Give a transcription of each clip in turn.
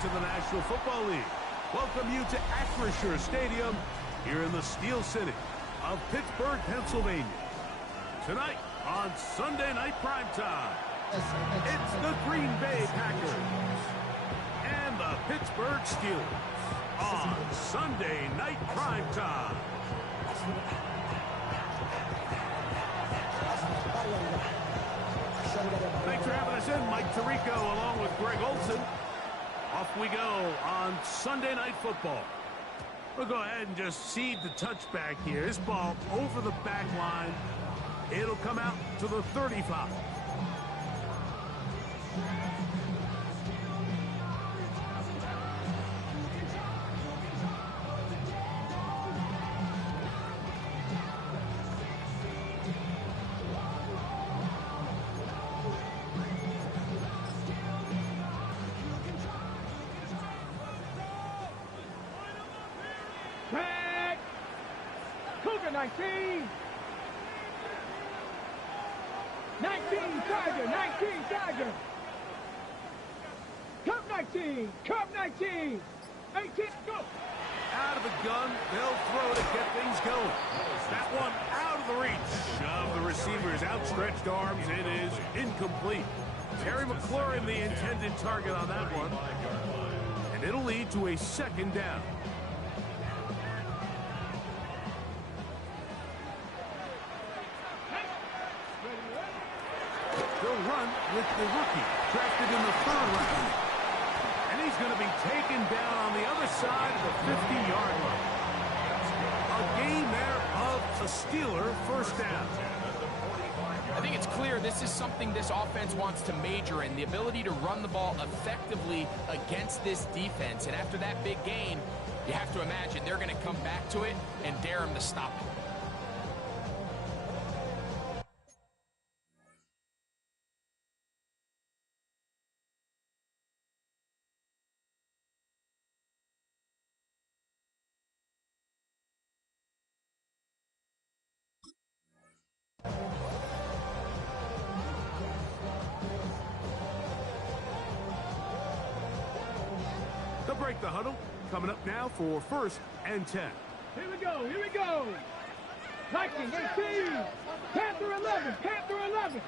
to the National Football League. Welcome you to Acrisure Stadium here in the Steel City of Pittsburgh, Pennsylvania. Tonight on Sunday Night Primetime, it's the Green Bay Packers and the Pittsburgh Steelers on Sunday Night Primetime. Thanks for having us in. Mike Tirico along with Greg Olson. Off we go on Sunday Night Football. We'll go ahead and just seed the touchback here. This ball over the back line. It'll come out to the 35. Cougar 19. 19 Tiger, 19 Tiger. Cup 19, Cup 19. 18, go. Out of the gun, they'll throw to get things going. That one out of the reach of the receiver's outstretched arms. It is incomplete. Terry McLaurin, the intended target on that one. And it'll lead to a second down. They'll run with the rookie, drafted in the 3rd round. And he's going to be taken down on the other side of the 50-yard line. A gain there of a Steeler first down. I think it's clear this is something this offense wants to major in, the ability to run the ball effectively against this defense. And after that big gain, you have to imagine they're going to come back to it and dare him to stop it. They'll break the huddle. Coming up now for 1st and 10. Here we go, here we go. Viking 18. Panther 11, Panther 11.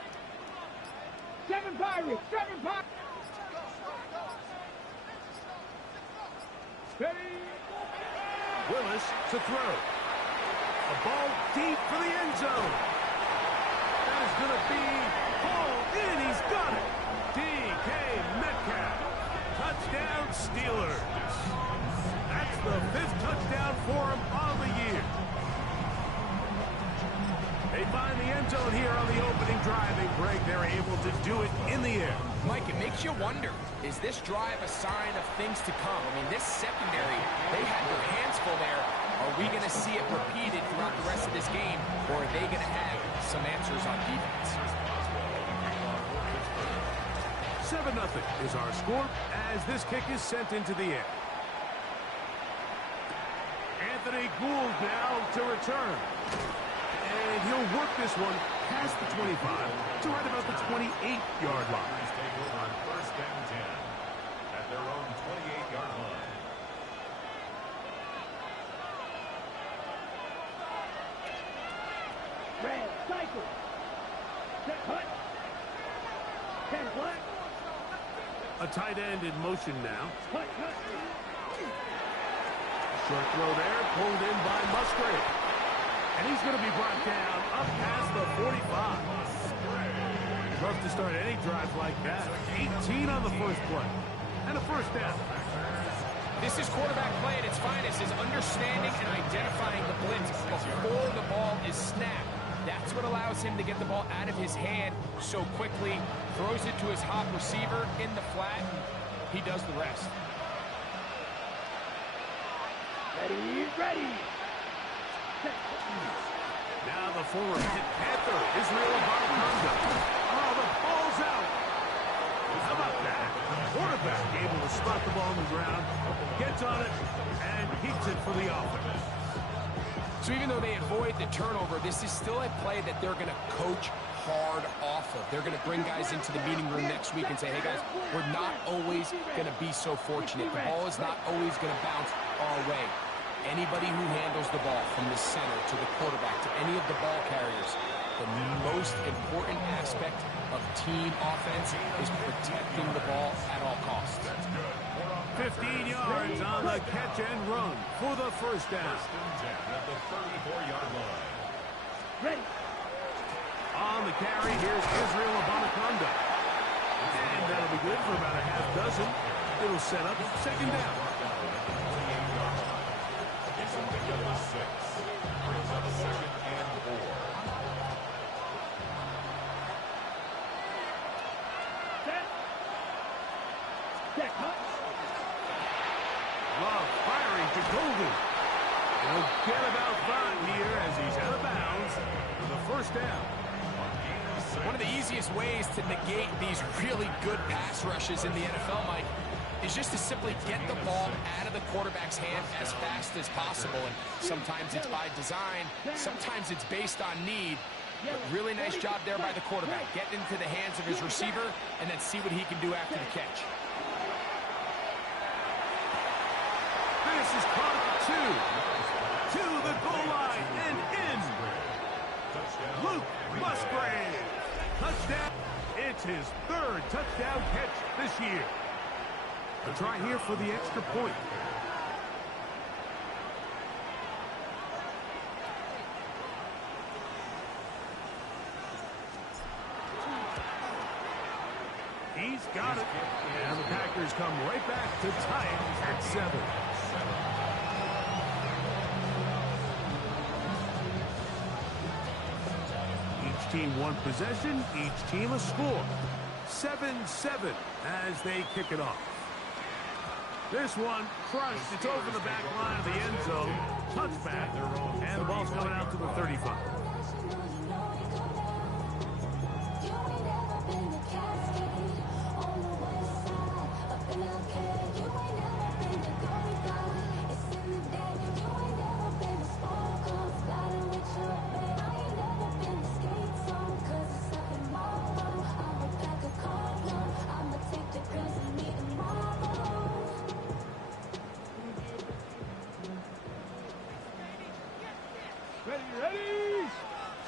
7 Pirates, 7 Pirates. Ready. Willis to throw. A ball deep for the end zone. That is going to be hauled in. He's got it. D.K. Metcalf. Touchdown Steelers. That's the 5th touchdown for him on the year. They find the end zone here on the opening drive, and Greg, they're able to do it in the air. Mike, it makes you wonder, is this drive a sign of things to come? I mean, this secondary, they had their hands full there. Are we going to see it repeated throughout the rest of this game, or are they going to have some answers on defense? 7-0 is our score as this kick is sent into the air. Anthony Gould now to return. And he'll work this one past the 25 to right about the 28-yard line. On 1st and 10 at their own 28-yard line. Red, cycle. Set, hut. 10 black. A tight end in motion now. Hut, hut. Short throw there, pulled in by Musgrave. And he's going to be brought down up past the 45. Tough to start any drive like that. 18 on the first play. And a first down. This is quarterback play at its finest, is understanding and identifying the blitz before the ball is snapped. That's what allows him to get the ball out of his hand so quickly, throws it to his hot receiver in the flat, and he does the rest. Ready, ready. Now the former Pitt Panther, Israel Abanikanda. Oh, the ball's out. How about that? Quarterback able to spot the ball on the ground, gets on it, and keeps it for the offense. So even though they avoid the turnover, this is still a play that they're going to coach hard off of. They're going to bring guys into the meeting room next week and say, hey, guys, we're not always going to be so fortunate. The ball is not always going to bounce our way. Anybody who handles the ball from the center to the quarterback to any of the ball carriers, the most important aspect of team offense is protecting the ball at all costs. 15 yards on the catch and run for the first down. At the 34-yard line. Ready. On the carry, here's Israel Abanaconda. And that'll be good for about a half dozen. It'll set up second down. It's a pick up of 6. Brings up a second and 4. Set. Set. Cut. Love firing to Golden. He'll get about 5 here as he's out of bounds for the first down. One of the easiest ways to negate these really good pass rushes in the NFL, Mike, is just to simply get the ball out of the quarterback's hand as fast as possible. And sometimes it's by design, sometimes it's based on need. But really nice job there by the quarterback. Get into the hands of his receiver and then see what he can do after the catch. This is caught 2 to the goal line and in. Luke Musgrave. Touchdown. It's his 3rd touchdown catch this year. A try here for the extra point. He's got it. And the Packers come right back to tie it at 7. Each team one possession, each team a score. 7-7 as they kick it off. This one crushed. It's over the back line of the end zone. Touchback. And the ball's coming out to the 35.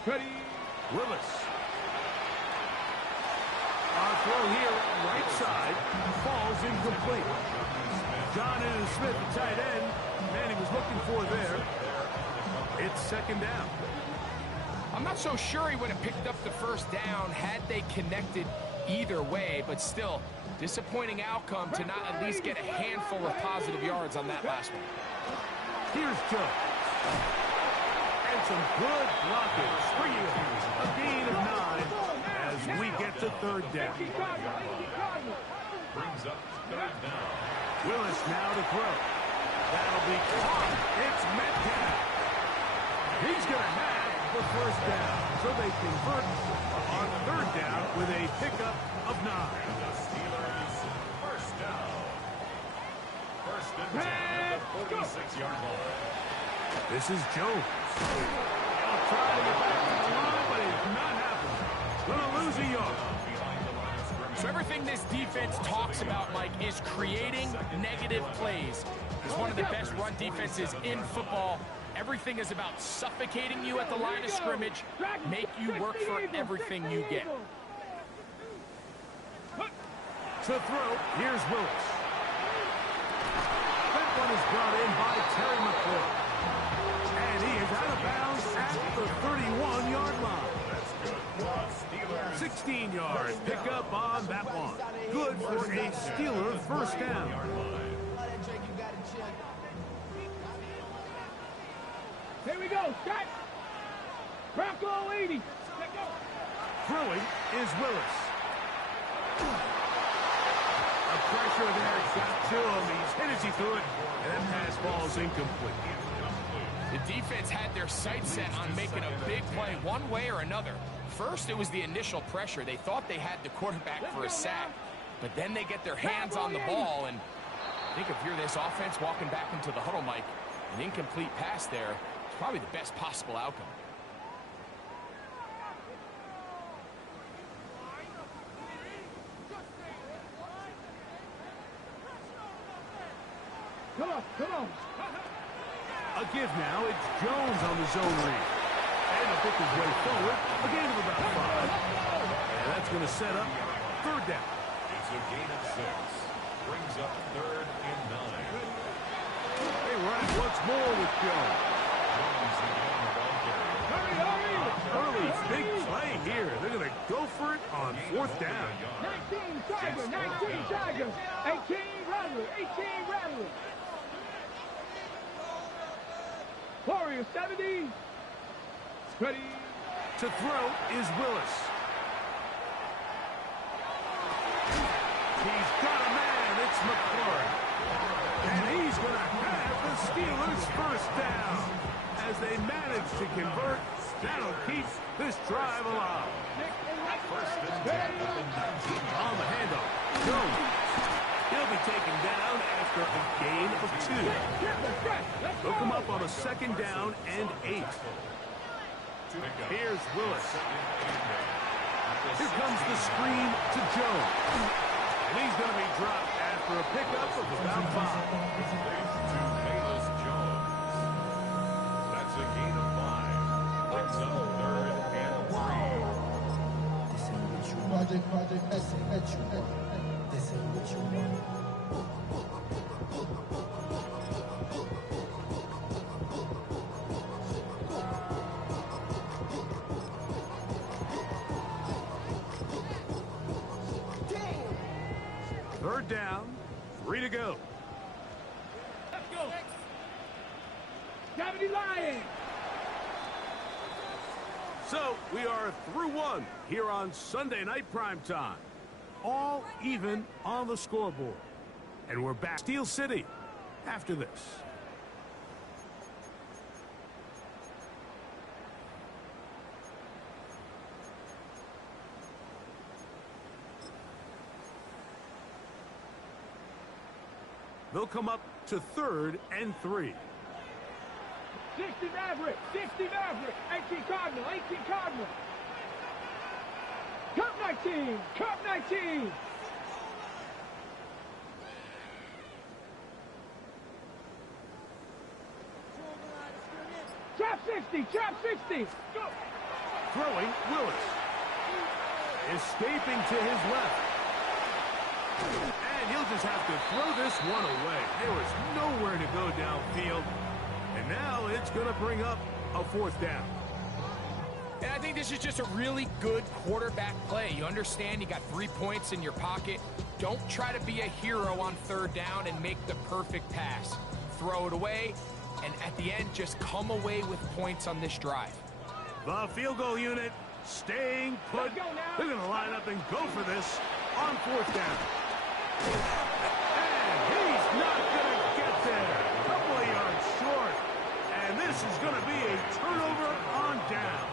Ready. Willis. Our throw here, right side, falls incomplete. Jonnu Smith, the tight end, man he was looking for there. It's second down. I'm not so sure he would have picked up the first down had they connected either way, but still, disappointing outcome to not at least get a handful of positive yards on that last one. Here's Joe. And some good blocking. A gain of 9 as we get to third down. Brings up third down. Willis now to throw. That'll be caught. It's Metcalf. He's going to have the first down. So they convert on third down with a pickup of 9. The Steelers first down. First and 10 at the 46-yard line. This is Jones. He'll try to get back to the line, but it's not happening. Going to lose a yard. So everything this defense talks about, Mike, is creating negative plays. It's one of the best run defenses in football. Everything is about suffocating you at the line of scrimmage, make you work for everything you get. To throw, here's Willis. That one is brought in by Terry McLaurin. And he is out of bounds at the 31-yard line. 16 yards. Pick up on that one. Good for a Steeler first down. Here we go. Start. Bronco 80. Throwing is Willis. A pressure there got to him. He's hit as he threw it. And that pass ball's incomplete. The defense had their sights set on making a big play one way or another. First, it was the initial pressure. They thought they had the quarterback for a sack, but then they get their hands on the ball, and I think if you're this offense walking back into the huddle, Mike, an incomplete pass there is probably the best possible outcome. Come on. A give now. It's Jones on the zone read. And he'll pick his way forward. A gain of about 5. And that's going to set up third down. It's a gain of 6. Brings up 3rd and 9. They run it once more with Jones. Jones again, the ball carrier. Hurry, hurry. Early big play here. They're going to go for it on 4th down. 19 Tiger, 19 Tiger. 18 Rattler, 18 Rattler. Warrior 70. Ready. To throw is Willis. He's got a man. It's McLaurin. And he's going to have the Steelers' first down. As they manage to convert, that'll keep this drive alive. First and 10 at the 19. On the handoff, Jones. He'll be taken down after a gain of 2. They'll come up on a 2nd down and 8. Here's Willis. Here comes the screen to Jones. And he's going to be dropped after a pickup of about 5. To Bayless Jones. That's a gain of 5. Brings up 3rd and 3. Project SZN1. This ain't what you want. Third down, 3 to go. Let's go. Gravity Lion. So we are through 1 here on Sunday Night Primetime. All even on the scoreboard. And we're back Steel City after this. They'll come up to 3rd and 3. 60 Maverick, 60 Maverick. 18 Cardinal, 18 Cardinal. Cup 19, Cup 19. Trap 60, trap 60. Go. Throwing, Willis. Escaping to his left. And he'll just have to throw this one away. There was nowhere to go downfield. And now it's going to bring up a 4th down. And I think this is just a really good quarterback play. You understand you got 3 points in your pocket. Don't try to be a hero on 3rd down and make the perfect pass. Throw it away, and at the end, just come away with points on this drive. The field goal unit staying put. They're going to line up and go for this on 4th down. And he's not going to get there. A couple of yards short. And this is going to be a turnover on downs.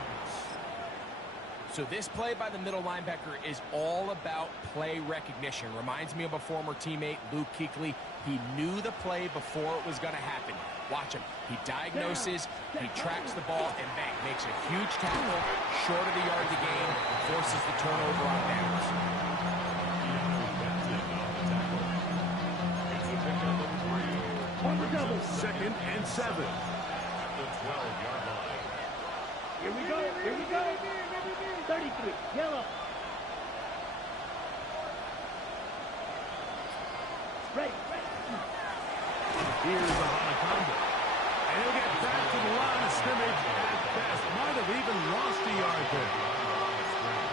So this play by the middle linebacker is all about play recognition. Reminds me of a former teammate, Luke Kuechly. He knew the play before it was going to happen. Watch him. He diagnoses, he tracks the ball, and bang, makes a huge tackle, short of the yard to gain, forces the turnover on downs. On the double. 2nd and 7. At the 12-yard line. Here we go, here we go. 33, yellow. Right. Here's a high combo. And he'll get back to the line of scrimmage at best. Might have even lost a yard there.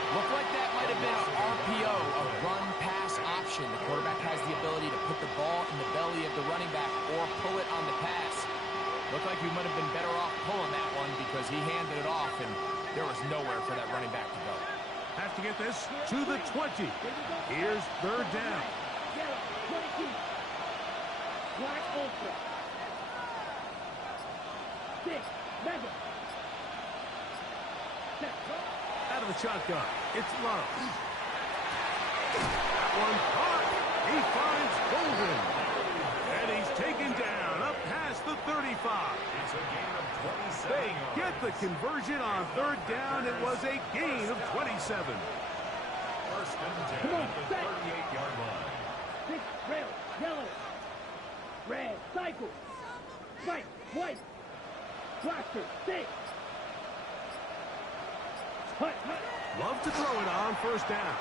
Looked like that might have been an RPO, a run-pass option. The quarterback has the ability to put the ball in the belly of the running back or pull it on the pass. Looked like he might have been better off pulling that one because he handed it off, and there was nowhere for that running back to go. Have to get this to the 20. Here's 3rd down. Yellow, 22. Black Ultra. 6, Mega. Out of the shotgun. It's Love. That one caught. He finds Golden. And he's taken down up past the 35. It's a gain of 27 They yards. get the conversion on 3rd down. It was a gain of 27. First and 10 Come on, at the set. 38-yard line. 6, rail, yellow. Red, cycle. Spike, white. Blaster, stick. Hut, hut. Love to throw it on first down.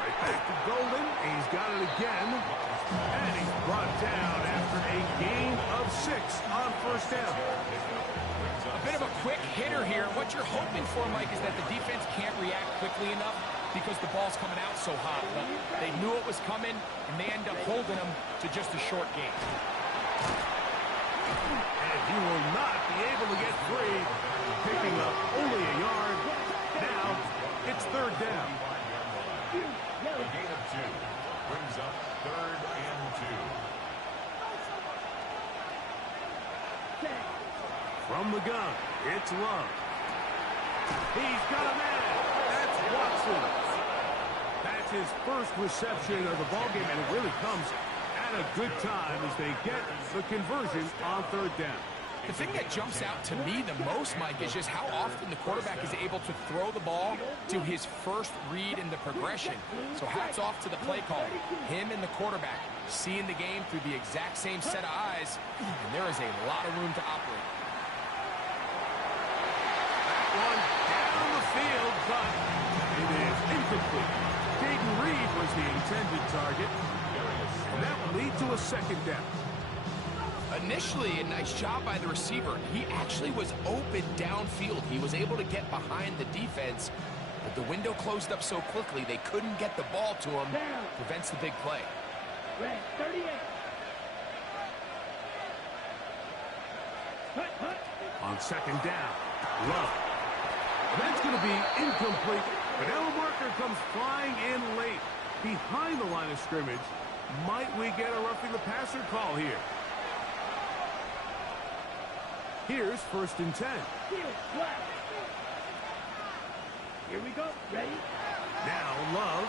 Right back to Golden. He's got it again. And he's brought down after a gain of 6 on first down. A bit of a quick hitter here. What you're hoping for, Mike, is that the defense can't react quickly enough because the ball's coming out so hot. But they knew it was coming, and they end up holding them to just a short gain. And he will not be able to get free, picking up only a yard. Now, it's third down. A gain of 2 brings up 3rd and 2. From the gun, it's Love. He's got a man. That's Watson. That's his first reception of the ballgame, and it really comes at a good time as they get the conversion on third down. The thing that jumps out to me the most, Mike, is just how often the quarterback is able to throw the ball to his first read in the progression. So hats off to the play caller. Him and the quarterback seeing the game through the exact same set of eyes, and there is a lot of room to operate. That one down the field, but it is incomplete. Jaden Reed was the intended target, and that will lead to a second down. Initially, a nice job by the receiver. He actually was open downfield. He was able to get behind the defense, but the window closed up so quickly they couldn't get the ball to him. Prevents the big play. Red, 38. Hut, hut. On second down, Love. That's going to be incomplete, but L. Marker comes flying in late. Behind the line of scrimmage, might we get a roughing the passer call here? Here's 1st and 10. Field, flat. Here we go. Ready? Now Love.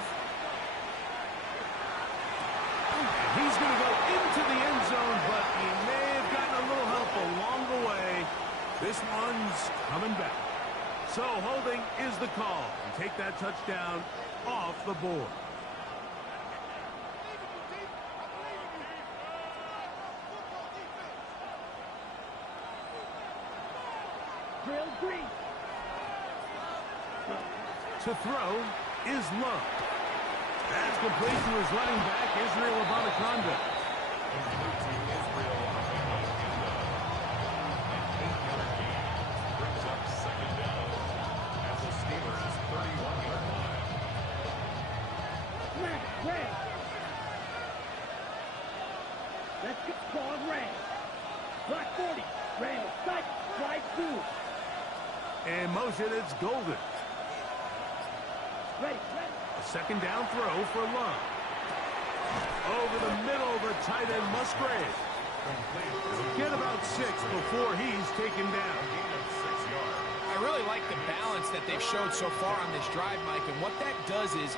And he's going to go into the end zone, but he may have gotten a little help along the way. This one's coming back. So holding is the call. And take that touchdown off the board. Drill 3. To throw is Love. That's complete to his running back, Israel Abanikanda. Brings up 2nd down at the Steelers' 31-yard line. Flat, red. Let's get called red. Block 40. Red, strike, slide 2. In motion, it's Golden. Ready, ready. A second down throw for Love. Over the middle, the tight end Musgrave. Get about 6 before he's taken down. I really like the balance that they've showed so far on this drive, Mike, and what that does is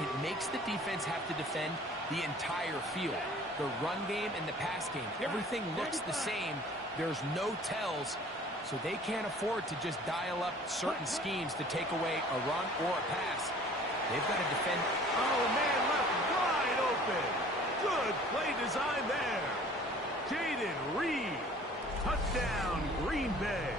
it makes the defense have to defend the entire field. The run game and the pass game, everything looks the same. There's no tells, so they can't afford to just dial up certain schemes to take away a run or a pass. They've got to defend. Oh, man, left wide open. Good play design there. Jaden Reed. Touchdown, Green Bay.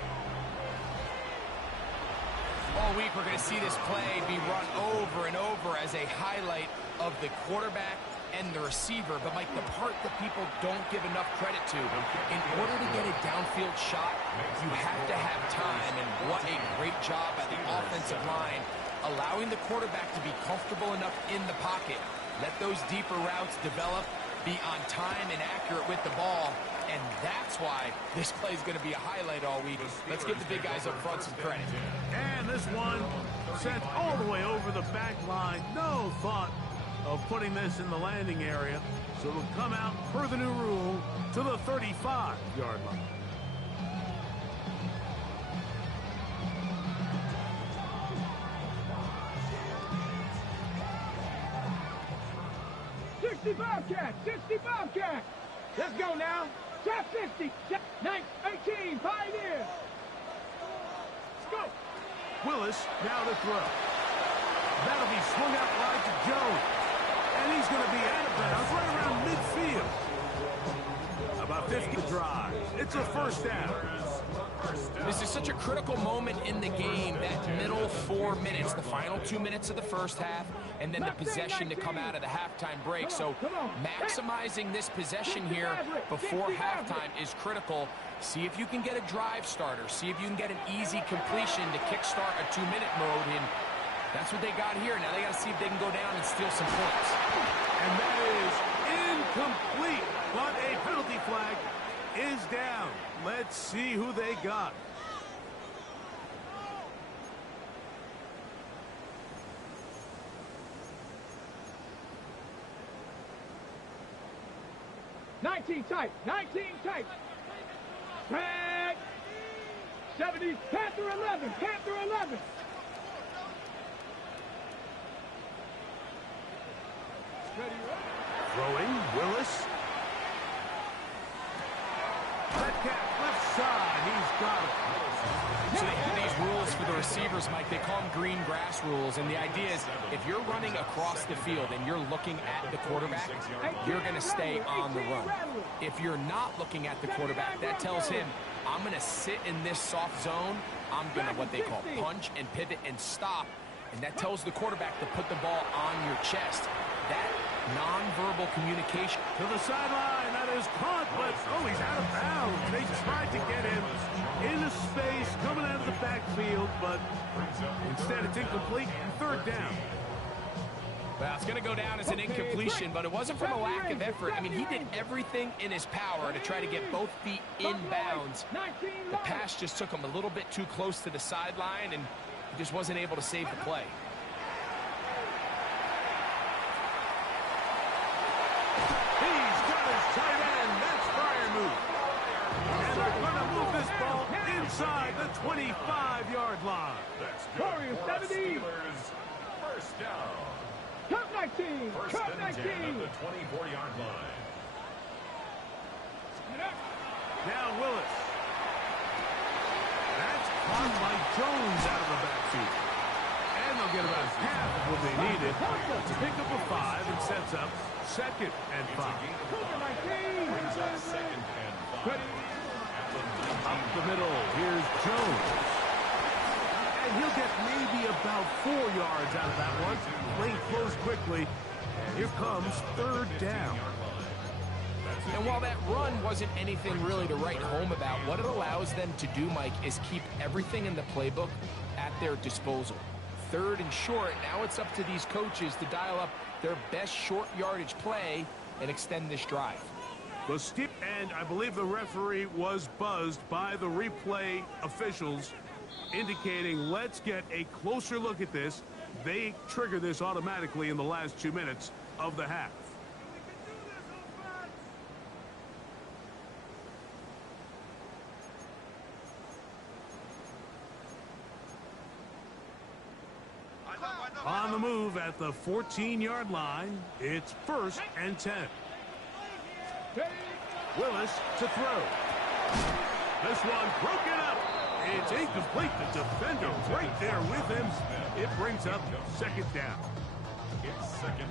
All week we're going to see this play be run over and over as a highlight of the quarterback and the receiver. But, Mike, the part that people don't give enough credit to, in order to get a downfield shot, you have to have time. And what a great job by the offensive line, allowing the quarterback to be comfortable enough in the pocket. Let those deeper routes develop, be on time and accurate with the ball. And that's why this play is going to be a highlight all week. Let's give the big guys up front some credit. And this one sent all the way over the back line. No thought of putting this in the landing area. So it'll come out per the new rule to the 35-yard line. Bobcat, 60 Bobcat. Let's go now. Trap 50, 18, Pioneer. Let's go. Willis now to throw. That'll be swung out wide to Jones. And he's going to be out of bounds right around midfield. 50 drive. It's a first down. This is such a critical moment in the game, that middle 4 minutes, the final 2 minutes of the first half, and then the possession to come out of the halftime break. So maximizing this possession here before halftime is critical. See if you can get a drive starter. See if you can get an easy completion to kickstart a 2-minute mode, and that's what they got here. Now they got to see if they can go down and steal some points. And that is incomplete, but a penalty flag is down. Let's see who they got. Tight, 19 tight. Tag. 70, Panther 11, Panther 11. Throwing, Willis. Metcalf, left side, he's got it. So they have these rules for the receivers, Mike. They call them green grass rules, and the idea is if you're running across the field and you're looking at the quarterback, you're going to stay on the run. If you're not looking at the quarterback, that tells him, I'm going to sit in this soft zone. I'm going to, what they call, punch and pivot and stop, and that tells the quarterback to put the ball on your chest. That nonverbal communication. To the sideline, that is caught, but he's out of bounds. They tried to get him into space, coming out of the backfield, but instead it's incomplete, third down. Well, it's going to go down as an incompletion, but it wasn't from a lack of effort. I mean, he did everything in his power to try to get both feet in bounds. The pass just took him a little bit too close to the sideline, and he just wasn't able to save the play. He's got his tight end. That's fire move. And they're going to move this ball inside the 25-yard line. Warriors 70. First down. Cut 19. First Cut and 19. 10 at the 24-yard line. Now Willis. That's caught by Jones out of the backfield. And they'll get about half of what they needed. It's a pickup of 5 and sets up second and 5. Brings up second and 5. Up the middle, here's Jones. And he'll get maybe about 4 yards out of that one. Lane closed quickly. And here comes third down. And while that run wasn't anything really to write home about, what it allows them to do, Mike, is keep everything in the playbook at their disposal. Third and short, now it's up to these coaches to dial up their best short yardage play and extend this drive. And I believe the referee was buzzed by the replay officials, indicating let's get a closer look at this. They trigger this automatically in the last 2 minutes of the half. On the move at the 14-yard line, it's first and 10. Willis to throw. This one broken up. It's incomplete. The defender right there with him. It brings up second down.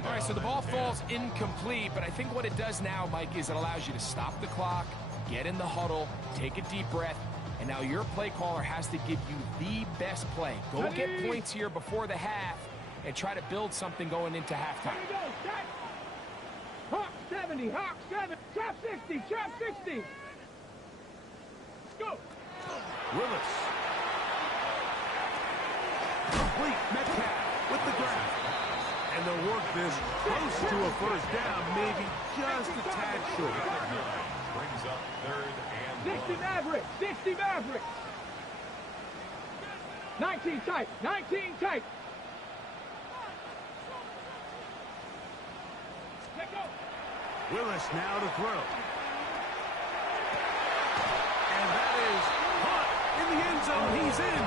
All right, so the ball falls incomplete, but I think what it does now, Mike, is it allows you to stop the clock, get in the huddle, take a deep breath, and now your play caller has to give you the best play. Go get points here before the half and try to build something going into halftime. Hawk 70, Hawk 7, trap 60, trap 60. Let's go. Willis. Complete. Metcalf with the grab. And they'll work this close to a first down, maybe just a tad short. Brings up third and 60 Maverick, 60 Maverick. 19 tight, 19 tight. Let go. Willis now to throw. And that is caught in the end zone. He's in.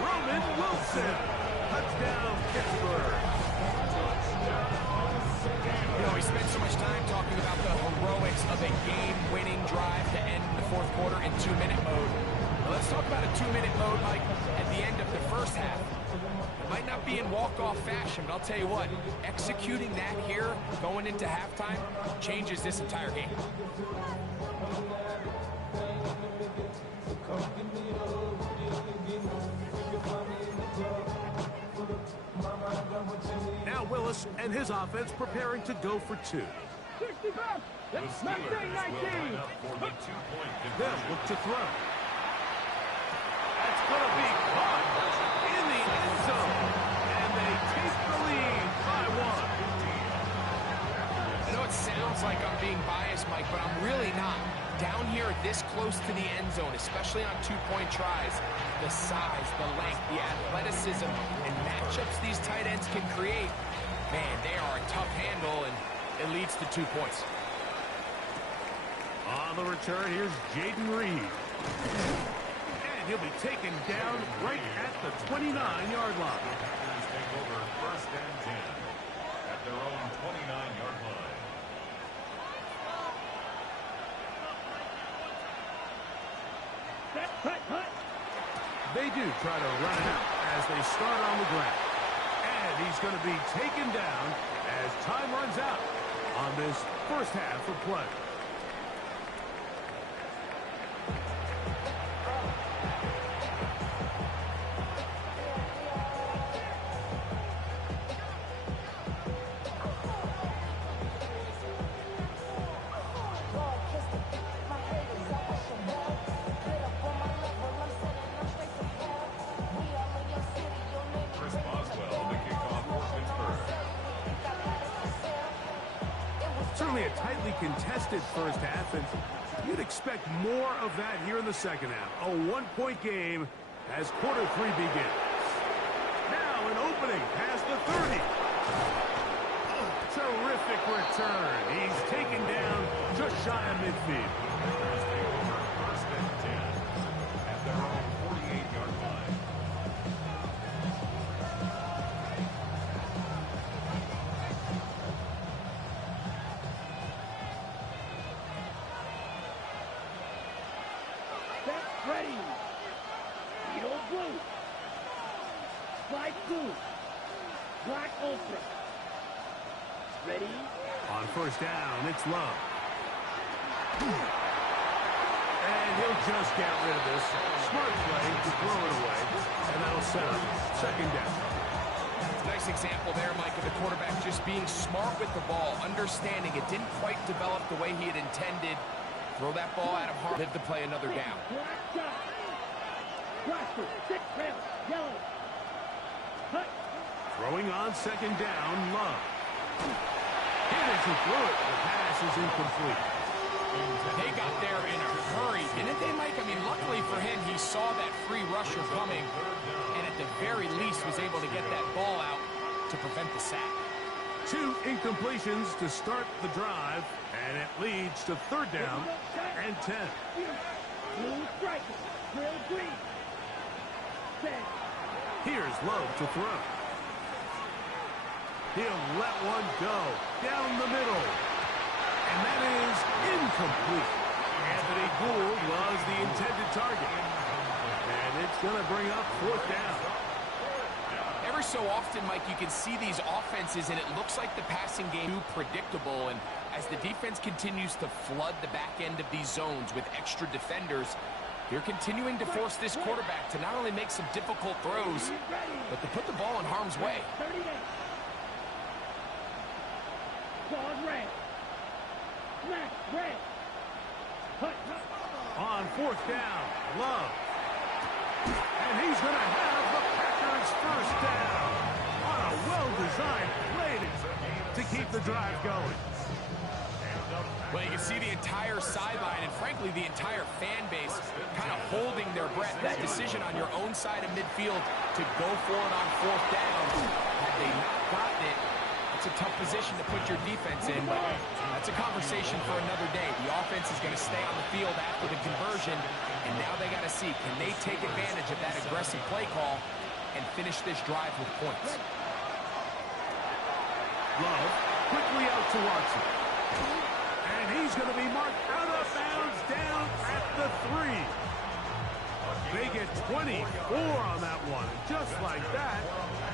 Roman Wilson. Touchdown, Pittsburgh. You know, we spent so much time talking about the heroics of a game-winning drive to end the fourth quarter in 2-minute mode. Now let's talk about a 2-minute mode, Mike, at the end of the first half. It might not be in walk-off fashion, but I'll tell you what, executing that here, going into halftime, changes this entire game. Now Willis and his offense preparing to go for two. 65. The That's Steelers will 19. line up for the two-point They'll conversion. look to throw. That's going to be caught in the end zone. And they take the lead by one. I know it sounds like I'm being biased, Mike, but I'm really not. Down here this close to the end zone, especially on two-point tries, the size, the length, the athleticism, and matchups these tight ends can create, man, they are a tough handle, and it leads to 2 points. On the return, here's Jaden Reed. And he'll be taken down right at the 29-yard line. Packers take over 1st and 10 at their own 29-yard line. They do try to run it out as they start on the ground. And he's going to be taken down as time runs out on this first half of play. Chris Boswell, the kickoff for Pittsburgh. Certainly a tightly contested first half, and you'd expect more of that here in the second half. A one-point game as quarter three begins. Now an opening past the 30. Terrific return. He's taken down just shy of midfield. Packers take over 1st and 10 at their own 48-yard line. That's ready. Yellow blue. Slide blue. Black ultra. Ready. On first down, it's Love. And he'll just get rid of this. Smart play to throw it away. And that'll set up second down. Nice example there, Mike, of the quarterback just being smart with the ball, understanding it didn't quite develop the way he had intended. Throw that ball out of harm, live to play another down. Black shot. Blaster. 6 rail. Yellow. Cut. Throwing on second down, Love. Hit as he threw it. The pass is incomplete. They got there in a hurry, didn't they, Mike? I mean, luckily for him, he saw that free rusher coming, and at the very least was able to get that ball out to prevent the sack. 2 incompletions to start the drive, and it leads to third down and 10. Blue striker. Grill green. Set. Here's Love to throw. He'll let one go down the middle. And that is incomplete. Anthony Gould was the intended target. And it's going to bring up fourth down. Every so often, Mike, you can see these offenses, and it looks like the passing game is too predictable. And as the defense continues to flood the back end of these zones with extra defenders, they're continuing to force this quarterback to not only make some difficult throws, but to put the ball in harm's way. 38. Claws red. Smack red. Cut. On fourth down, Love. And he's going to have the Packers first down on a well-designed play to keep the drive going. Well, you can see the entire sideline and, frankly, the entire fan base kind of holding their breath. That decision on your own side of midfield to go for it on fourth down, had they not gotten it, it's a tough position to put your defense in, but that's a conversation for another day. The offense is going to stay on the field after the conversion, and now they got to see, can they take advantage of that aggressive play call and finish this drive with points? Love quickly out to Watson. And he's going to be marked out of bounds down at the 3. They get 24 on that one. And just like that,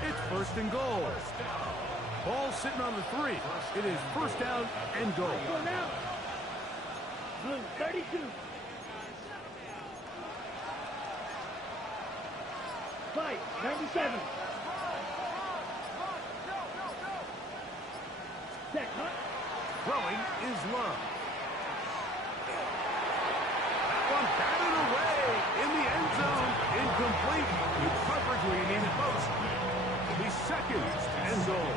it's first and goal. Ball sitting on the 3. It is first down and goal. Go now. Blue, 32. Fight, 97. Set, huh? Throwing is Love. That one batted away in the end zone. Incomplete. Good coverage where you need it most. It'll be second and goal.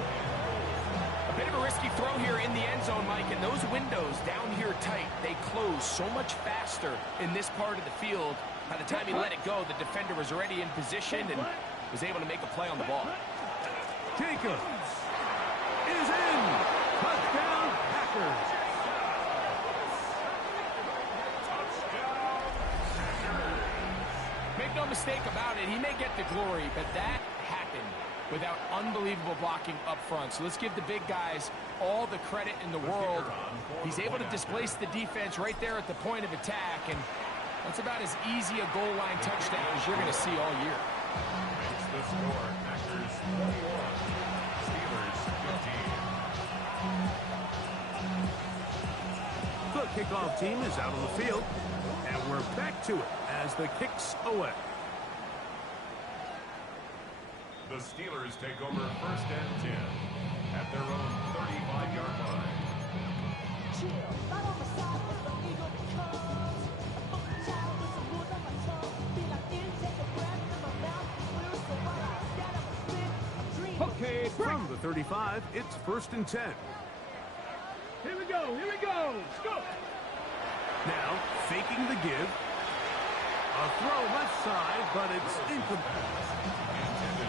A bit of a risky throw here in the end zone, Mike, and those windows down here tight, they close so much faster in this part of the field. By the time he let it go, the defender was already in position and was able to make a play on the ball. Jacobs is in. Touchdown, Packers. Make no mistake about it, he may get the glory, but that happened without unbelievable blocking up front. So let's give the big guys all the credit in the world. He's able to displace the defense right there at the point of attack, and that's about as easy a goal line touchdown as you're going to see all year. It's the score. Packers 41, Steelers 15. The kickoff team is out on the field, and we're back to it as the kick's away. The Steelers take over first and 10 at their own 35-yard line. Okay, From the 35, it's first and 10. here we go, here we go. Let's go. Now, faking the give. A throw left side, but it's incomplete.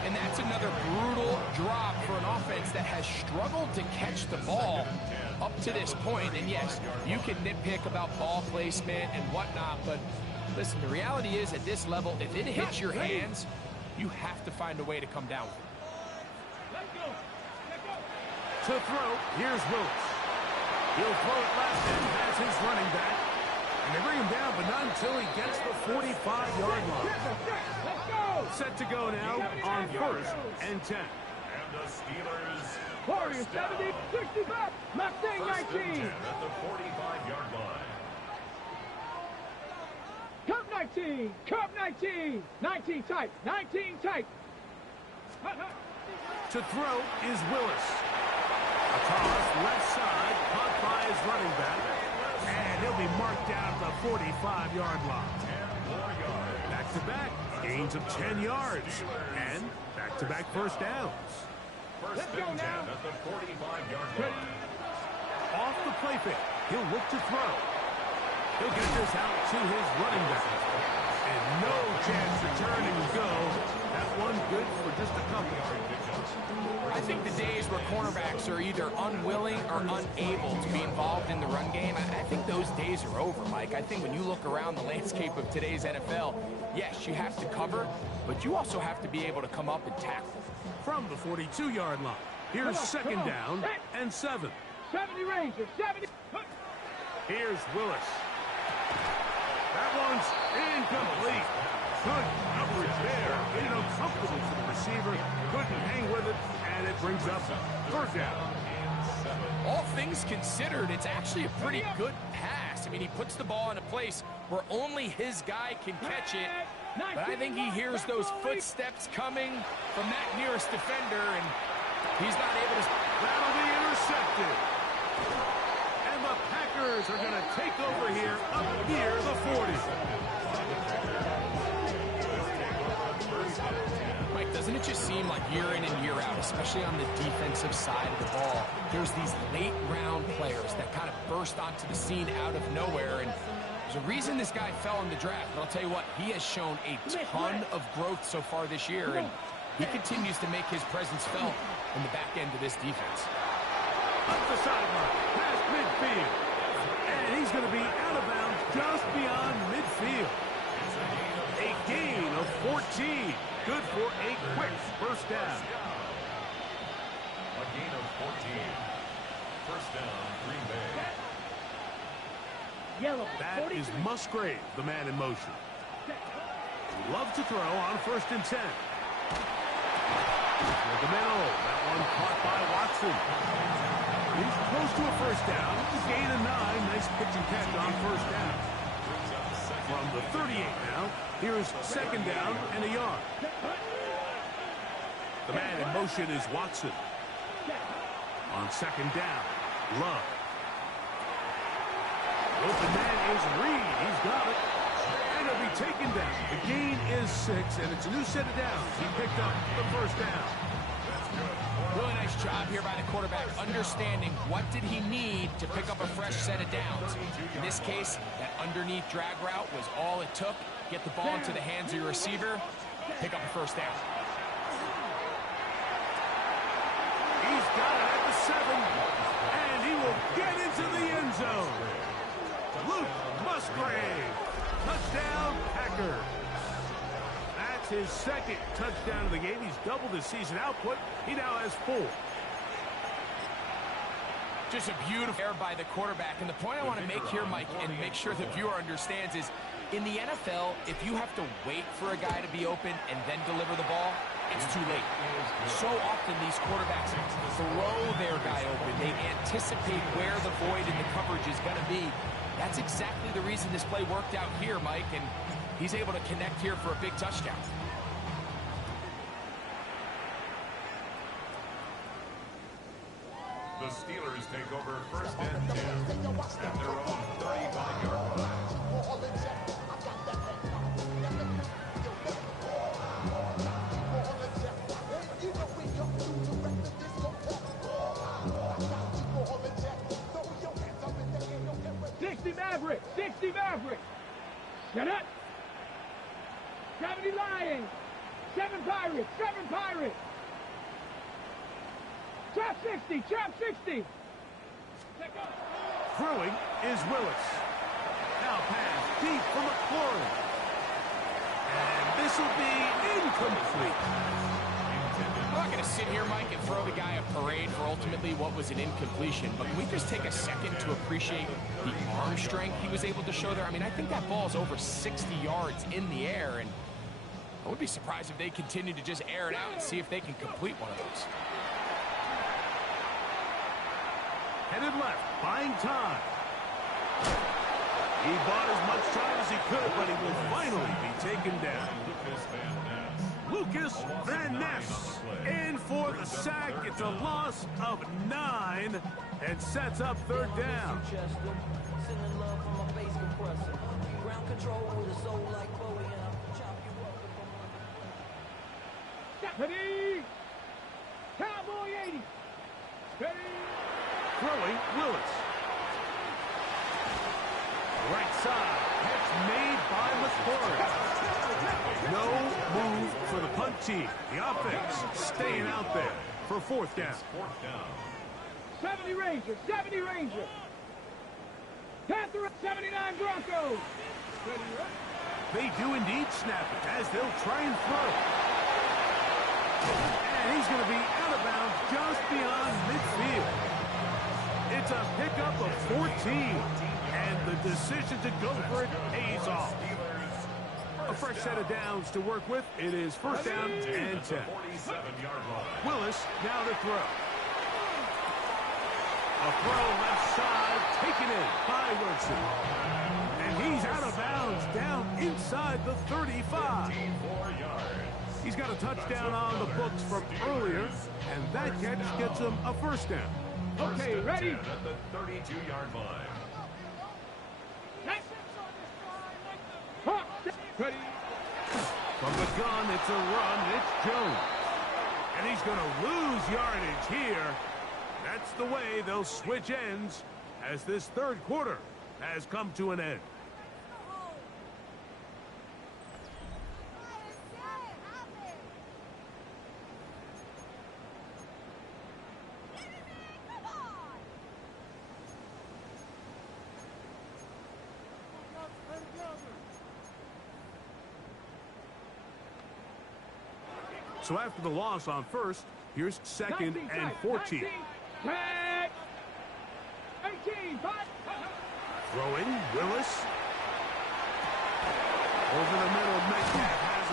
And that's another brutal drop for an offense that has struggled to catch the ball up to this point. And yes, you can nitpick about ball placement and whatnot, but listen, the reality is at this level, if it hits your hands, you have to find a way to come down with it. Let's go. Let's go. To throw, here's Willis. He'll throw it left and has his running back. And they bring him down, but not until he gets the 45-yard line. Let's go. Set to go now on first and 10. And the Steelers Warriors 70, 65. Mustang first and 10 19. at the 45-yard line. Cup 19. Cup 19. 19 tight. 19 tight. To throw is Willis. Across left side, caught by his running back. And he'll be marked down at the 45-yard line. 10 more yards. Back-to-back, gains of 10 yards. And back-to-back first downs. First Let's go and 10 now. at the 45-yard line. Off the play fake, he'll look to throw. He'll get this out to his running back. And no chance to turn and go. That one good for just a couple. I think the days where cornerbacks are either unwilling or unable to be involved in the run game, I think those days are over, Mike. I think when you look around the landscape of today's NFL, yes, you have to cover, but you also have to be able to come up and tackle. From the 42-yard line, here's second down and 7. 70 Rangers. 70. Here's Willis. That one's incomplete. Good coverage there. Made it uncomfortable for the receiver. Couldn't hang with it, and it brings up third down. All things considered, it's actually a pretty good pass. I mean, he puts the ball in a place where only his guy can catch it. But I think he hears those footsteps coming from that nearest defender, and he's not able to... That'll be intercepted. And the Packers are going to take over here up near the 40. Mike, doesn't it just seem like year in and year out, especially on the defensive side of the ball, there's these late-round players that kind of burst onto the scene out of nowhere, and there's a reason this guy fell in the draft, but I'll tell you what, he has shown a ton of growth so far this year, and he continues to make his presence felt in the back end of this defense. Up the sideline, past midfield. And he's going to be out of bounds just beyond midfield. A gain of 14. Good for a quick first down. A gain of 14. First down, Green Bay. Yellow. That is Musgrave, the man in motion. loves to throw on 1st and 10. With the middle, that one caught by Watson. He's close to a first down. Gain of 9. Nice pitch and catch on 1st down. From the 38 now, here's 2nd down and a yard. The man in motion is Watson. On 2nd down, Love. Open man is Reed. He's got it. And he'll be taken down. The gain is 6, and it's a new set of downs. He picked up the 1st down. Really nice job here by the quarterback, understanding what did he need to pick up a fresh set of downs. In this case, that underneath drag route was all it took. Get the ball into the hands of your receiver, pick up a 1st down. He's got it at the 7, and he will get into the end zone. Luke Musgrave, touchdown Packers. That's his 2nd touchdown of the game. He's doubled his season output. He now has 4. Just a beautiful error by the quarterback. And the point I want to make here, Mike, and make sure the viewer understands is, in the NFL, if you have to wait for a guy to be open and then deliver the ball, it's too late. So often these quarterbacks throw their guy open. They anticipate where the void in the coverage is going to be. That's exactly the reason this play worked out here, Mike, and he's able to connect here for a big touchdown. The Steelers take over 1st and 10 at their own 35-yard line. Maverick, 60 Maverick. Get up. 70 Lions. 7 Pirates, 7 Pirates. Trap 60, trap 60. Throwing is Willis. Now pass deep for McLaurin. And this will be incomplete. I'm not going to sit here, Mike, and throw the guy a parade for ultimately what was an incompletion, but can we just take a second to appreciate the arm strength he was able to show there? I mean, I think that ball is over 60 yards in the air, and I would be surprised if they continue to just air it out and see if they can complete one of those. Headed left, buying time. He bought as much time as he could, but he will finally be taken down. Lucas Van Ness in for the sack. It's a loss of 9 and sets up 3rd down. Ready? Cowboy 80. Ready? Throwing Willis. Right side. Catch made by McLaurin. No move for the punt team. The offense staying out there for 4th down. 70 Rangers, 70 Rangers. Panther 79 Broncos. They do indeed snap it as they'll try and throw. And he's going to be out of bounds just beyond midfield. It's a pickup of 14, and the decision to go for it pays off. A fresh set of downs to work with. It is 1st down and 10. Willis now to throw. A throw left side taken in by Wilson. And he's out of bounds down inside the 35. He's got a touchdown on the books from earlier, and that catch gets him a 1st down. Okay, ready? At the 32-yard line. Ready? From the gun, it's a run. It's Jones. And he's going to lose yardage here. That's the way they'll switch ends as this 3rd quarter has come to an end. So after the loss on 1st, here's 2nd and 14. 18, 5. Throwing, Willis. Over the middle, Metcalf has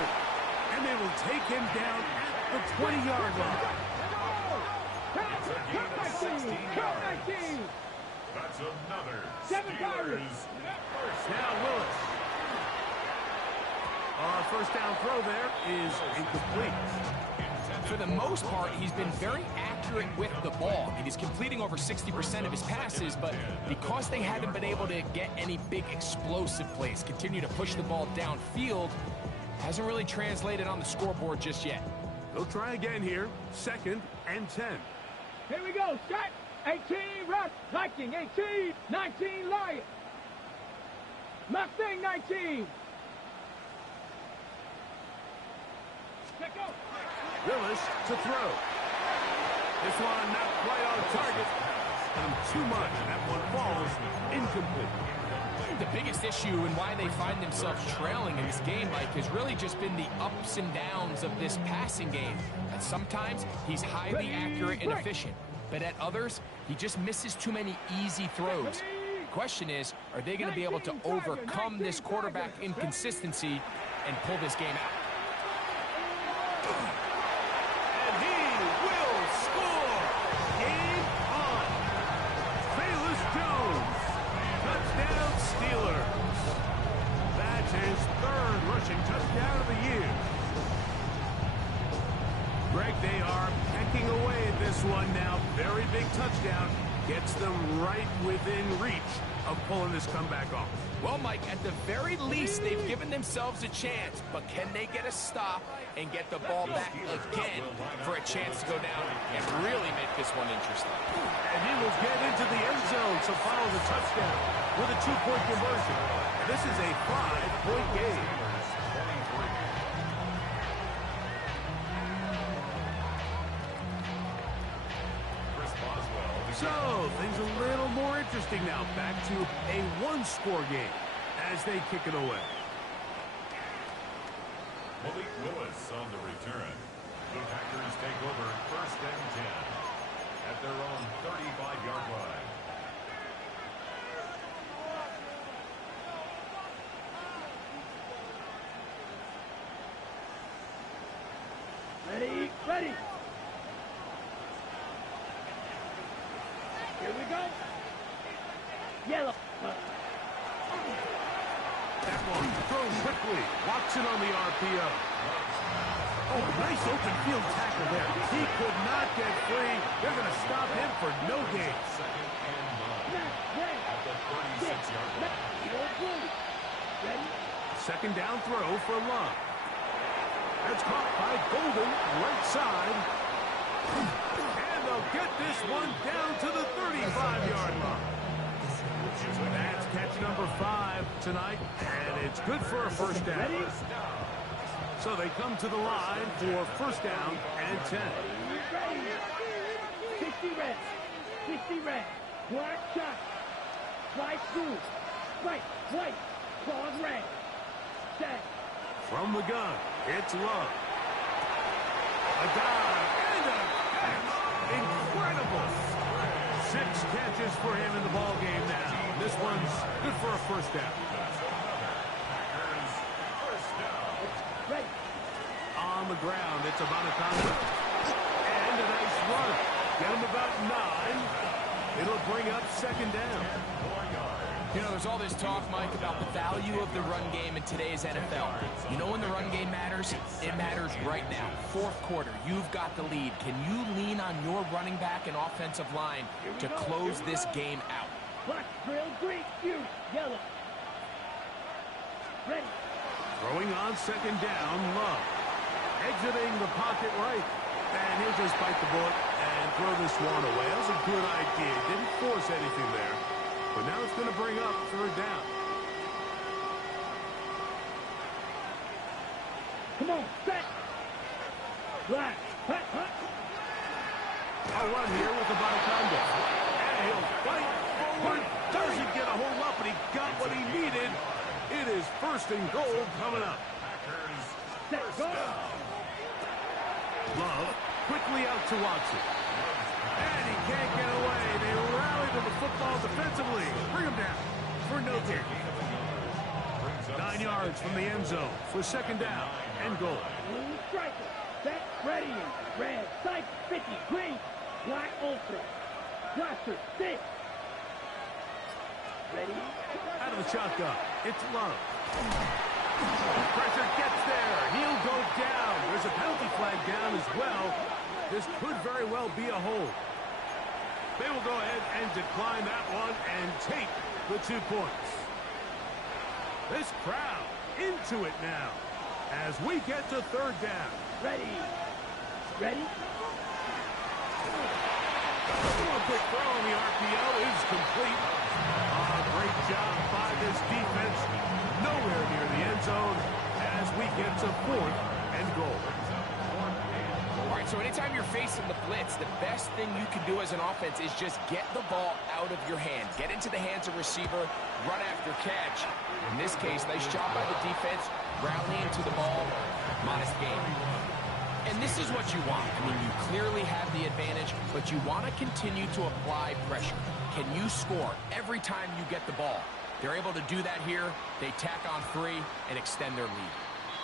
him down at the 20-yard line. Count 19. That's another 7 Steelers. Now Willis. Our first down throw there is incomplete. For the most part, he's been very accurate with the ball. He's completing over 60% of his passes, but because they haven't been able to get any big explosive plays, continue to push the ball downfield, hasn't really translated on the scoreboard just yet. They'll try again here. 2nd and 10. Here we go. Set. 18, rush. Viking, 18. 19, Lion. Mustang, 19. Check go. Willis to throw. This one not quite on target. And too much. That one falls incomplete. The biggest issue and why they find themselves trailing in this game, Mike, has really just been the ups and downs of this passing game. And sometimes he's highly accurate and efficient, but at others, he just misses too many easy throws. Question is, are they going to be able to overcome this quarterback inconsistency and pull this game out? And he will score. Game on. Bayless Jones. Touchdown Steelers. That's his 3rd rushing touchdown of the year. Greg, they are pecking away at this one now. Very big touchdown. Gets them right within reach of pulling this comeback off. Well, Mike, at the very least, they've given themselves a chance, but can they get a stop and get the ball back again for a chance to go down and really make this one interesting? And he will get into the end zone to follow the touchdown with a 2-point conversion. This is a 5-point game. So, things a little more interesting now. Back to a 1-score game as they kick it away. Malik Willis on the return. The Packers take over 1st and 10 at their own 35-yard line. Ready. Here we go. Yellow. That one thrown quickly. Watson on the RPO. Oh, nice open field tackle there. He could not get free. They're going to stop him for no gain. 2nd and 9 at the 36-yard line. Ready. 2nd down throw for Love. That's caught by Golden, right side. And they'll get this one down to the 35-yard line. That's catch number 5 tonight, and it's good for a 1st down. Ready. So they come to the line for 1st down and 10. Ready. 60 red. Black shot. Slide through. Right. White. Claws red. Set. From the gun, it's Love. A dive and a catch. Incredible. 6 catches for him in the ball game now. This one's good for a 1st down. Packers 1st down. Ready. On the ground, it's Abanaconda. And a nice run. Get him about 9. It'll bring up 2nd down. You know, there's all this talk, Mike, about the value of the run game in today's NFL. You know when the run game matters? It matters right now. 4th quarter, you've got the lead. Can you lean on your running back and offensive line to close this game out? Black, grill, green, huge, yellow. Ready. Throwing on 2nd down, Love. Exiting the pocket right. And he'll just bite the bullet and throw this one away. That was a good idea. Didn't force anything there. But now it's going to bring up 3rd down. Come on, set. Black, hut, hut. A run here with the Abanaconda. And he'll fight forward. Doesn't get a whole lot, but he got what he needed. It is 1st and goal coming up. Packers Set, go. Love quickly out to Watson. And he can't get away. They rally to the football defensively. Bring him down for no gain. 9 yards from the end zone for 2nd down and goal. Blue striker. Set, ready, red, sight, 50, green, black, ultra, blaster, 6. Ready? Out of the shotgun, it's Love. Pressure gets there. He'll go down. There's a penalty flag down as well. This could very well be a hold. They will go ahead and decline that one and take the 2 points. This crowd into it now as we get to third down. Ready? Ready? A quick throw on the RPO is complete. Great job by this defense. Nowhere near the end zone as we get to 4th and goal. All right, so anytime you're facing the blitz, the best thing you can do as an offense is just get the ball out of your hand. Get into the hands of receiver, run after catch. In this case, nice job by the defense, rallying to the ball. Modest game. And this is what you want. I mean, you clearly have the advantage, but you want to continue to apply pressure. Can you score every time you get the ball? They're able to do that here. They tack on 3 and extend their lead.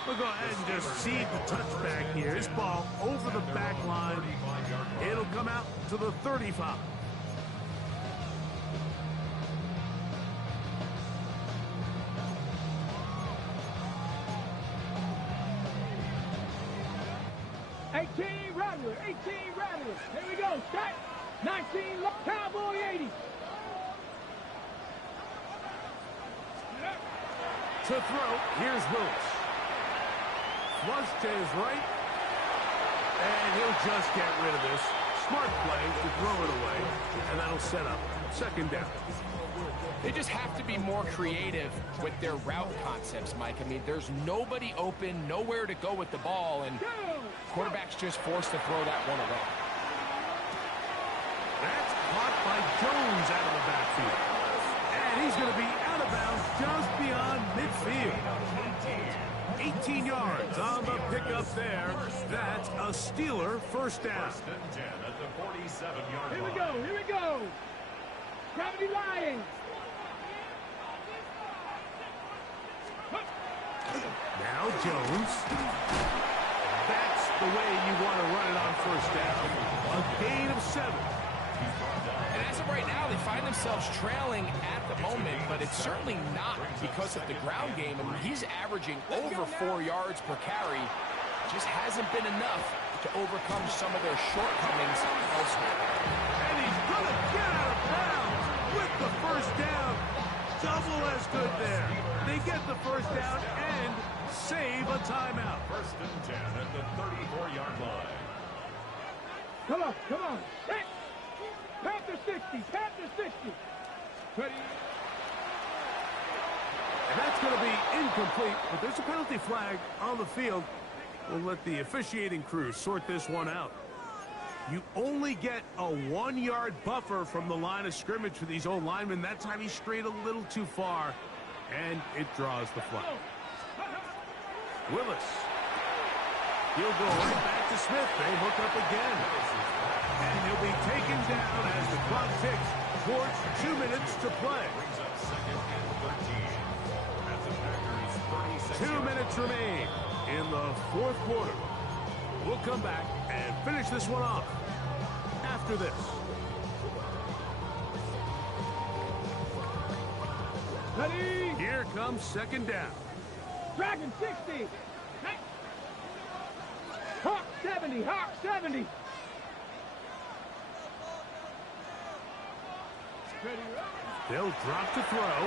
We'll go ahead and just cede the touchback here. This ball over the back line. It'll come out to the 35. Rattler, 18 Rattler. Here we go. Set. 19 Cowboy 80. To throw, here's Lewis. Flush to his right. And he'll just get rid of this. Smart play to throw it away. And that'll set up second down. They just have to be more creative with their route concepts, Mike. I mean, there's nobody open, nowhere to go with the ball, and quarterback's just forced to throw that one away. That's caught by Jones out of the backfield. And he's going to be out of bounds just beyond midfield. 18 yards on the pickup there. That's a Steeler first down. First and 10 at the 47-yard line. Here we go, here we go. Gravity Lions. Now Jones. That's the way you want to run it on first down. A gain of 7. And as of right now, they find themselves trailing at the moment, but it's certainly not because of the ground game. I mean, he's averaging over 4 yards per carry. Just hasn't been enough to overcome some of their shortcomings elsewhere. And he's going to get out of bounds with the first down. Double as good there. They get the first down and save a timeout. First and 10 at the 34-yard line. Come on, come on. Set. Panther 60, Panther 60. Ready? And that's going to be incomplete, but there's a penalty flag on the field. We'll let the officiating crew sort this one out. You only get a 1-yard buffer from the line of scrimmage for these old linemen. That time he strayed a little too far, and it draws the flag. Willis. He'll go right back to Smith. They hook up again. And he'll be taken down as the clock ticks towards 2 minutes to play. Brings up second and 13. At the Packers' 36. 2 minutes remain in the fourth quarter. We'll come back and finish this one off after this. Ready? Here comes second down. Dragon 60. Hey. Hawk 70, Hawk 70. Ready? They'll drop to throw.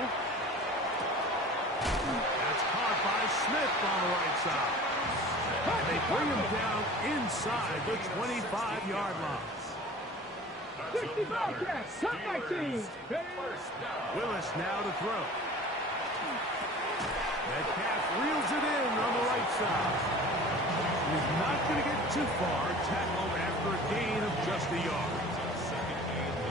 That's caught by Smith on the right side. And they bring him down inside the 25-yard line. 65 catch, top 19. Willis now to throw. Metcalf reels it in on the right side. He's not going to get too far. Tackled after a gain of just a yard.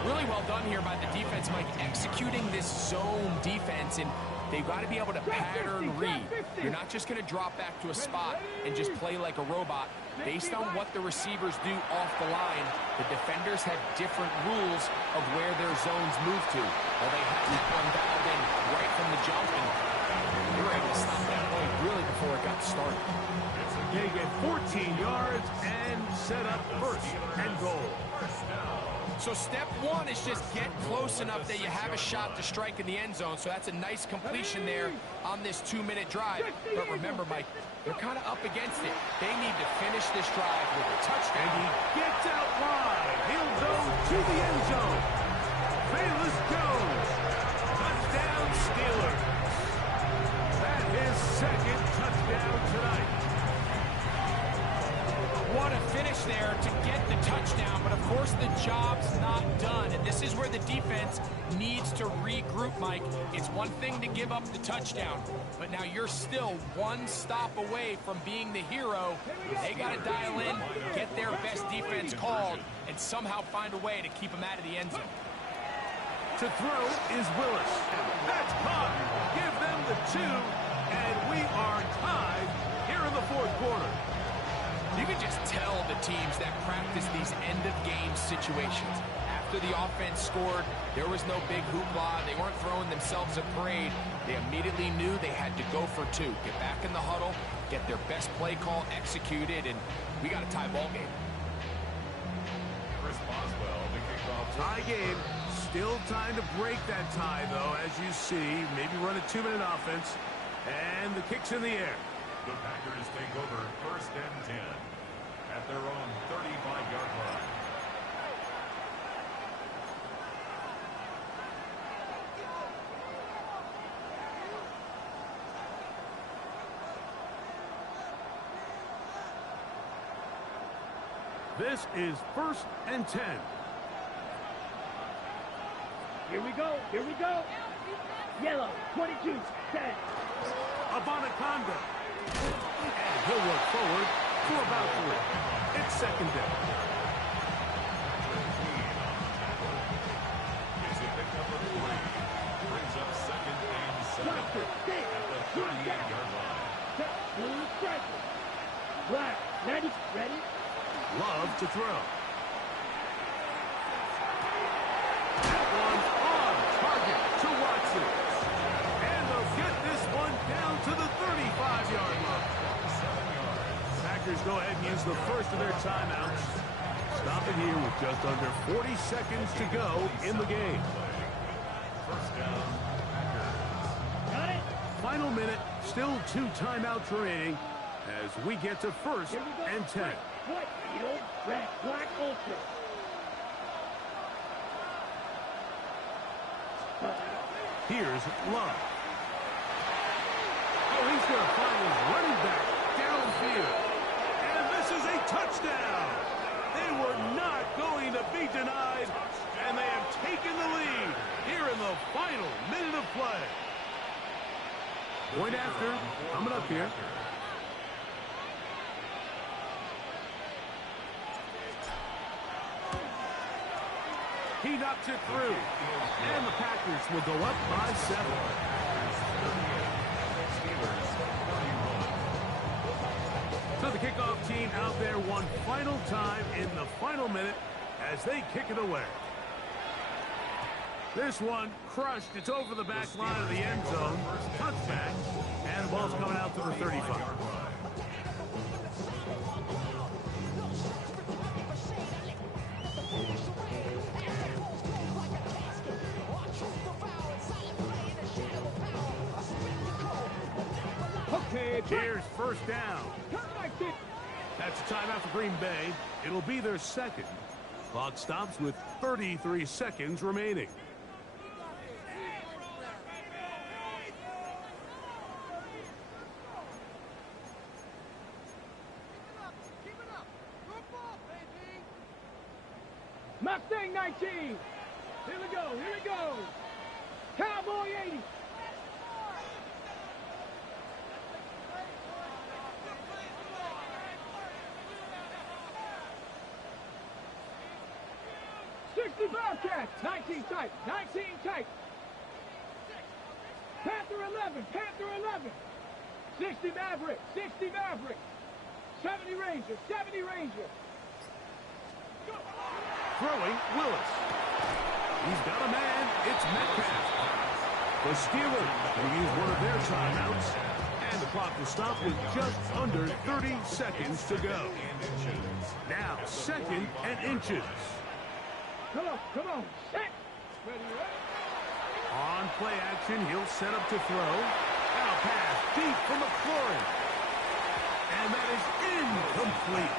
Really well done here by the defense, Mike, executing this zone defense, and they've got to be able to pattern read. You're not just going to drop back to a spot and just play like a robot. Based on what the receivers do off the line, the defenders have different rules of where their zones move to. Well, they had that one dialed in right from the jump, and they were able to stop that point really before it got started. They get 14 yards and set up first and goal. So step one is just get close enough that you have a shot to strike in the end zone. So that's a nice completion there on this 2-minute drive. But remember, Mike, they're kind of up against it. They need to finish this drive with a touchdown. And he gets out wide. He'll go to the end zone. Bayless goes. Touchdown Steelers. That is second touchdown tonight. What a finish there to get the touchdown, but of course the job's not done, and this is where the defense needs to regroup, Mike. It's one thing to give up the touchdown, but now you're still one stop away from being the hero. They got to dial in, get their best defense called, and somehow find a way to keep them out of the end zone. To throw is Willis. That's caught. Give them the 2, and we are tied here in the fourth quarter. You can just tell the teams that practice these end-of-game situations. After the offense scored, there was no big hoopla. They weren't throwing themselves a parade. They immediately knew they had to go for 2. Get back in the huddle, get their best play call executed, and we got a tie ball game. Tie game. Still time to break that tie, though, as you see. Maybe run a 2-minute offense. And the kick's in the air. The Packers take over first and 10 at their own 35-yard line. This is first and 10. Here we go. Here we go. Yellow, 22, set. Abanaconda. And he'll work forward to about 3. It's second down. Gets a pickup of 3. Brings up second and 7 at the 38-yard line. Black, ready, ready. Love to throw. That one's on target to Watson. And they'll get this one down to the 35-yard line. Packers go ahead and use the first of their timeouts. Stop it here with just under 40 seconds to go in the game. First down, Packers. Got it. Final minute, still 2 timeouts remaining as we get to first and 10. White, field, red, black, ultra. Here's Love. Oh, he's going to find his running back downfield. And this is a touchdown. They were not going to be denied, and they have taken the lead here in the final minute of play. Point after, coming up here. He knocks it through. And the Packers will go up by 7. So the kickoff team out there one final time in the final minute as they kick it away. This one crushed. It's over the back line of the end zone. Touchback. And the ball's coming out to the 35. Here's first down. That's a timeout for Green Bay. It'll be their second. Clock stops with 33 seconds remaining. Mustang 19. Here we go. Here we go. Cowboy 80. Bobcats, 19 tight, 19 tight. Panther 11, Panther 11. 60 Maverick, 60 Maverick. 70 Ranger, 70 Ranger. Throwing Willis. He's got a man. It's Metcalf. The Steelers will use one of their timeouts And the clock will stop with just under 30 seconds to go. Now, 2nd and inches. Come on. Set. Ready, ready. On play action, he'll set up to throw. Now pass deep from McLaurin. And that is incomplete.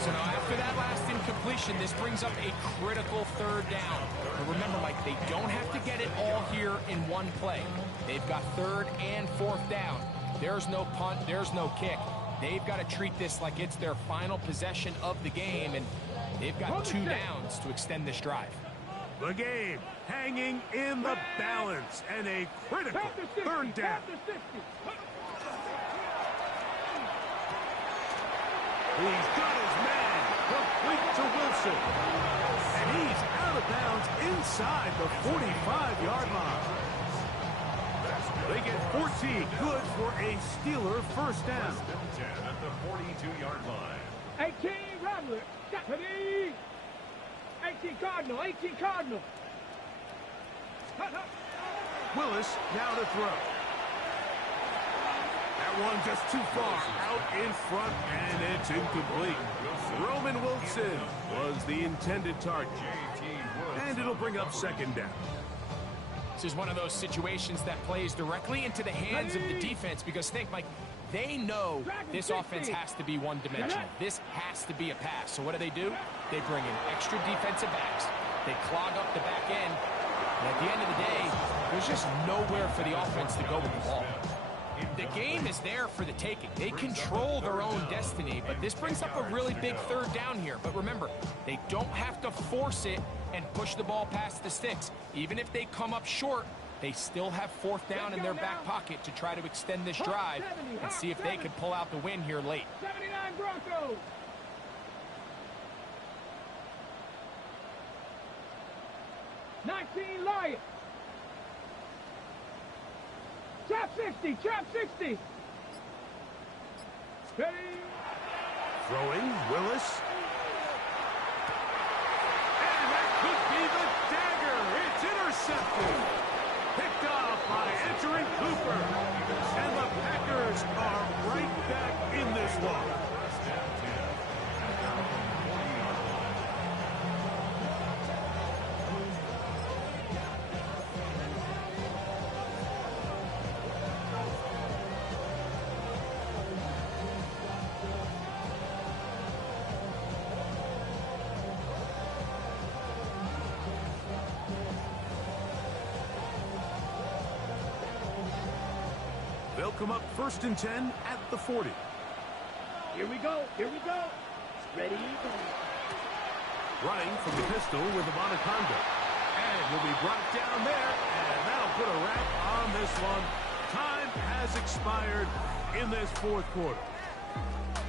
So now after that last incompletion, this brings up a critical 3rd down. But remember, Mike, they don't have to get it all here in one play. They've got 3rd and 4th down. There's no punt, there's no kick. They've got to treat this like it's their final possession of the game, and they've got 2 downs to extend this drive. The game hanging in the balance, and a critical 3rd down. He's got his man complete to Wilson. And he's out of bounds inside the 45-yard line. They get 14, good for a Steeler 1st down. 10 at the 42-yard line. 18, Robert. Deputy. 18 Cardinal. Willis now to throw. That one just too far out in front, and it's incomplete. Roman Wilson was the intended target. And it'll bring up 2nd down. This is one of those situations that plays directly into the hands of the defense because think, Mike, they know this offense has to be one-dimensional. This has to be a pass. So what do? They bring in extra defensive backs. They clog up the back end. And at the end of the day, there's just nowhere for the offense to go with the ball. The game is there for the taking. They control their own destiny, but this brings up a really big 3rd down here. But remember, they don't have to force it and push the ball past the sticks. Even if they come up short, they still have 4th down in their back pocket to try to extend this drive and see if they can pull out the win here late. 79 Broncos. '19 Lions. Trap 60. Ready. Throwing, Willis. And that could be the dagger. It's intercepted. Picked off by entering Cooper. And the Packers are right back in this one. They'll come up 1st and 10 at the 40. Here we go. Ready, go. Running from the pistol with Ivanaconda. And he'll be brought down there, and that'll put a wrap on this one. Time has expired in this 4th quarter.